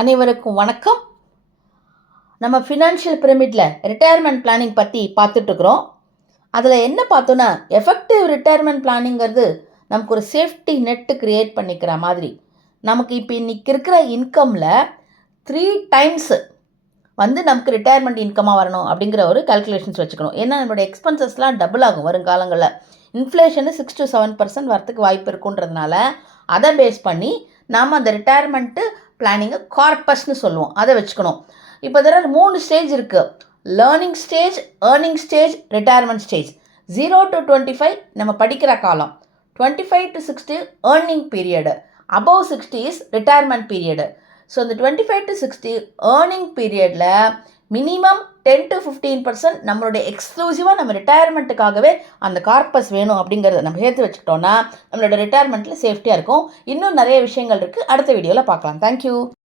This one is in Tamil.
அனைவருக்கும் வணக்கம். நம்ம ஃபினான்ஷியல் பிரமிடில் ரிட்டையர்மெண்ட் பிளானிங் பற்றி பார்த்துட்ருக்குறோம். அதில் என்ன பார்த்தோன்னா, எஃபெக்டிவ் ரிட்டையர்மெண்ட் பிளானிங்கிறது நமக்கு ஒரு சேஃப்டி நெட்டு க்ரியேட் பண்ணிக்கிற மாதிரி. நமக்கு இப்போ இன்றைக்கி இருக்கிற இன்கமில் 3 டைம்ஸ் நமக்கு ரிட்டையர்மெண்ட் இன்கமாக வரணும் அப்படிங்கிற ஒரு கால்குலேஷன்ஸ் வச்சுக்கணும். ஏன்னா நம்மளுடைய எக்ஸ்பென்சஸ்லாம் டபுள் ஆகும் வருங்காலங்களில். இன்ஃப்ளேஷனு 6 to 7% வரத்துக்கு வாய்ப்பு இருக்குன்றதுனால அதை பேஸ் பண்ணி நாம் அந்த ரிட்டையர்மெண்ட்டு பிளானிங்கை கார்பஸ்ன்னு சொல்லுவோம், அதை வச்சுக்கணும். இப்போ இதில் 3 ஸ்டேஜ் இருக்குது. Learning stage, earning stage, retirement stage. 0 to 25 நம்ம படிக்கிற காலம், 25 to 60 earning period, above 60 is retirement period. So இந்த 25 to 60 ஏர்னிங் பீரியடில் மினிமம் 10 to 15% நம்மளுடைய எக்ஸ்க்ளூசிவாக நம்ம ரிட்டையர்மெண்ட்டுக்காகவே அந்த கார்பஸ் வேணும் அப்படிங்கிறத நம்ம சேர்த்து வச்சுக்கிட்டோன்னா நம்மளோட ரிட்டையர்மெண்ட்டில் சேஃப்டியாக இருக்கும். இன்னும் நிறைய விஷயங்கள் இருக்குது, அடுத்த வீடியோவில் பார்க்கலாம். தேங்க்யூ.